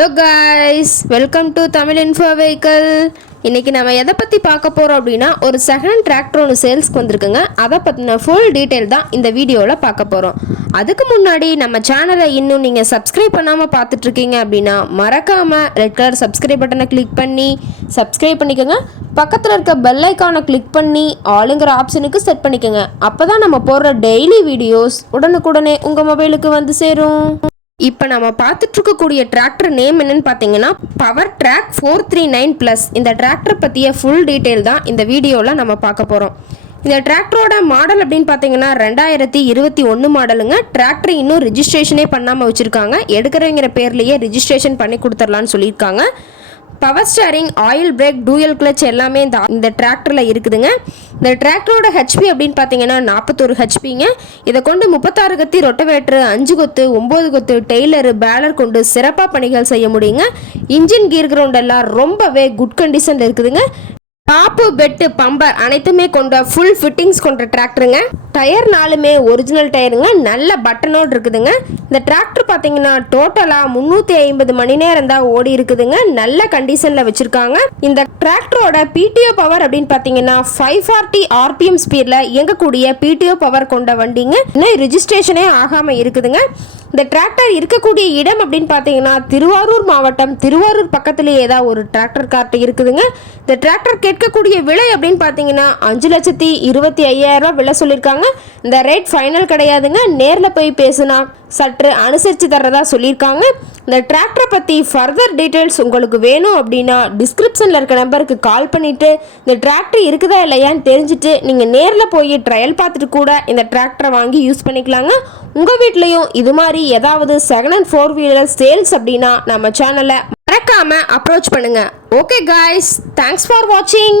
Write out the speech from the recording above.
Hello guys, welcome to Tamil Info Vehicle. இன்னைக்கு நம்ம எதை பற்றி பார்க்க போகிறோம் அப்படின்னா ஒரு செகண்ட் டிராக்டர் ஒன்று சேல்ஸ்க்கு வந்திருக்குங்க. அதை பற்றின ஃபுல் டீட்டெயில் தான் இந்த வீடியோவில் பார்க்க போகிறோம். அதுக்கு முன்னாடி நம்ம சேனலை இன்னும் நீங்கள் சப்ஸ்கிரைப் பண்ணாமல் பார்த்துட்ருக்கீங்க அப்படின்னா மறக்காமல் ரெட் கலர் சப்ஸ்கிரைப் பட்டனை கிளிக் பண்ணி சப்ஸ்கிரைப் பண்ணிக்கோங்க. பக்கத்தில் இருக்க பெல் ஐக்கானை கிளிக் பண்ணி ஆளுங்கிற ஆப்ஷனுக்கு செட் பண்ணிக்கோங்க. அப்போ தான் நம்ம போடுற டெய்லி வீடியோஸ் உடனுக்குடனே உங்கள் மொபைலுக்கு வந்து சேரும். இப்போ நம்ம பார்த்துட்ருக்கக்கூடிய டிராக்டர் நேம் என்னன்னு பார்த்தீங்கன்னா Powertrac 439+. இந்த டிராக்டர் பற்றிய ஃபுல் டீட்டெயில் தான் இந்த வீடியோவில் நம்ம பார்க்க போகிறோம். இந்த டிராக்டரோட மாடல் அப்படின்னு பார்த்தீங்கன்னா 2021 மாடலுங்க. டிராக்டர் இன்னும் ரிஜிஸ்ட்ரேஷனே பண்ணாமல் வச்சுருக்காங்க. எடுக்கிறவங்கிற பேர்லேயே ரிஜிஸ்ட்ரேஷன் பண்ணி கொடுத்துர்லான்னு சொல்லியிருக்காங்க. Power steering, oil break, dual clutch எல்லாமே இந்த டிராக்டரில் இருக்குதுங்க. இந்த டிராக்டரோட ஹெச்பி அப்படின்னு பார்த்தீங்கன்னா 41 ஹெச்பிங்க. இதை கொண்டு 36 கத்தி ரொட்டவேட்டரு, 5 கொத்து, 9 கொத்து டெய்லரு, பேலர் கொண்டு சிறப்பாக பணிகள் செய்ய முடியுங்க. இன்ஜின் கீர் கிரவுண்ட் எல்லாம் ரொம்பவே குட் கண்டிஷனில் இருக்குதுங்க. டாப்பு, பெட்டு, பம்பர் அனைத்துமே கொண்ட ஃபுல் ஃபிட்டிங்ஸ் கொண்ட டிராக்டருங்க. Tyre 4மே original டயருங்க. நல்ல பட்டனோடு இருக்குதுங்க. இந்த டிராக்டர் பார்த்தீங்கன்னா டோட்டலாக 350 மணி நேரம் தான் ஓடி இருக்குதுங்க. நல்ல கண்டிஷனில் வச்சுருக்காங்க. இந்த டிராக்டரோட பிடிஓ பவர் அப்படின்னு பார்த்தீங்கன்னா 540 RPM ஸ்பீடில் இயங்கக்கூடிய பிடிஓ பவர் கொண்ட வண்டிங்க. இன்னும் ரிஜிஸ்ட்ரேஷனே ஆகாமல் இருக்குதுங்க. இந்த டிராக்டர் இருக்கக்கூடிய இடம் அப்படின்னு பார்த்தீங்கன்னா திருவாரூர் மாவட்டம், திருவாரூர் பக்கத்துலேயே ஏதாவது ஒரு டிராக்டர் கார்ட் இருக்குதுங்க. இந்த டிராக்டர் கேட்கக்கூடிய விலை அப்படின்னு பார்த்தீங்கன்னா 5,25,000 விலை சொல்லியிருக்காங்க. இந்த ரேட் ஃபைனல் கிடையாதுங்க. நேரில் போய் பேசுனா சற்று அனுசரித்து தர்றதா சொல்லியிருக்காங்க. இந்த டிராக்டரை பற்றி ஃபர்தர் டீட்டெயில்ஸ் உங்களுக்கு வேணும் அப்படின்னா டிஸ்கிரிப்ஷனில் இருக்க நம்பருக்கு கால் பண்ணிவிட்டு இந்த டிராக்டர் இருக்குதா இல்லையான்னு தெரிஞ்சுட்டு நீங்கள் நேரில் போய் ட்ரையல் பார்த்துட்டு கூட இந்த டிராக்டரை வாங்கி யூஸ் பண்ணிக்கலாங்க. உங்கள் வீட்லேயும் இது மாதிரி ஏதாவது செகண்ட் ஹேண்ட் 4 வீலர் சேல்ஸ் அப்படின்னா நம்ம சேனலை மறக்காமல் அப்ரோச் பண்ணுங்கள். ஓகே காய்ஸ், தேங்க்ஸ் ஃபார் வாட்சிங்.